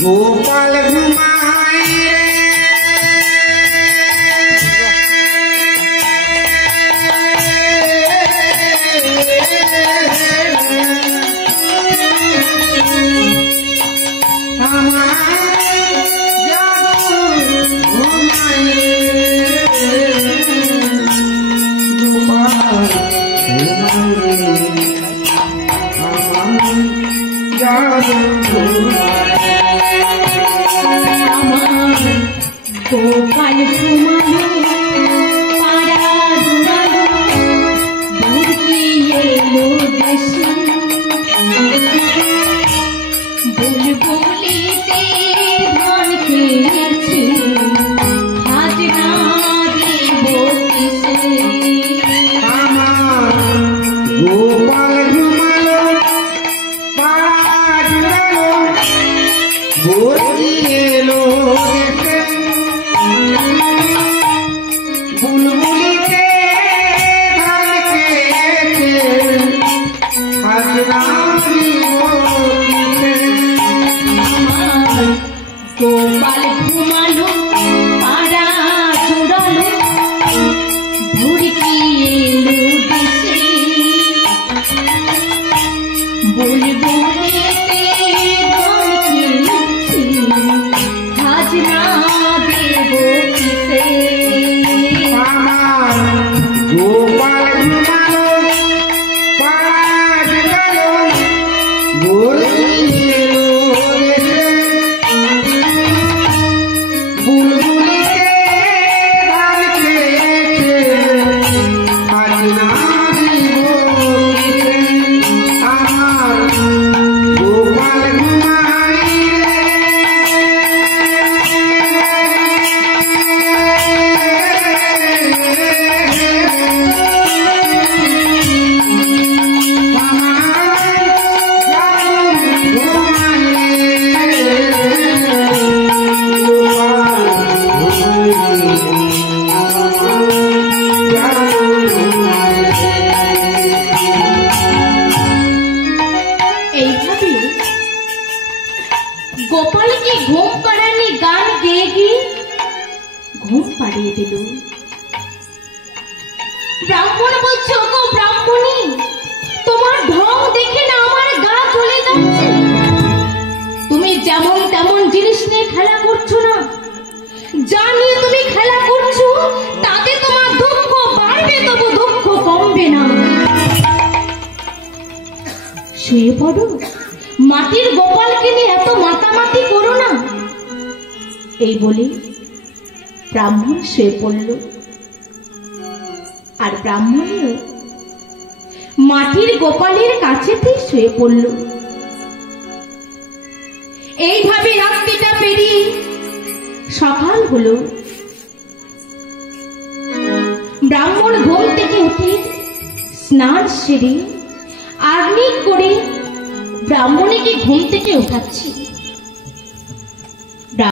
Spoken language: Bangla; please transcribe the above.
गोपाल घुमाए गोपाल घुमालो पारा दुरालो दूर की एलो देशे बुलबुलिते ধান খেয়েছে হাজরা দেব কিসে আমার গোপাল ঘুমালো পাড়া জুড়ালো ভোর কি এলো বুলবুলিতে ধান খেয়েছে হাজরা गोपाल घुमालो पारा जुड़ालो भोर की एलो देशे बुलबुलिते ধান খেয়েছে হাজরা দেব কিসে আমার গোপাল ঘুমালো পাড়া জুড়ালো ভোর কি এলো দেশে বুলবুলিতে ধান খেয়েছে হাজরা দিব কিসে আমার গোপাল ঘুমাই এইভাবে গোপালকে ঘুম পাড়ানি গান গেয়ে গিয়ে ঘুম পাড়িয়ে দিল। ব্রাহ্মণ বলছে, ওগো ব্রাহ্মণী, তোমার ঢং দেখে না আমার গা জ্বলে যাচ্ছে। তুমি যেমন তেমন জিনিস নিয়ে খেলা করছো না, যা নিয়ে তুমি খেলা করছো তাতে তোমার দুঃখ বাড়বে, তবু দুঃখ কমবে না। শুয়ে পড়ো, মাটির গোপালকে নিয়ে এত মাতামাতি করো না। এই বলে ব্রাহ্মণ শুয়ে পড়ল, আর ব্রাহ্মণীও মাটির গোপালের কাছেতেই শুয়ে পড়ল। এইভাবে রাত্রিটা পেরিয়ে সকাল হলো। ব্রাহ্মণ ঘুম থেকে উঠে স্নান সেরে আগ্নিক করে ব্রাহ্মণীকে ঘুম থেকে উঠাচ্ছে।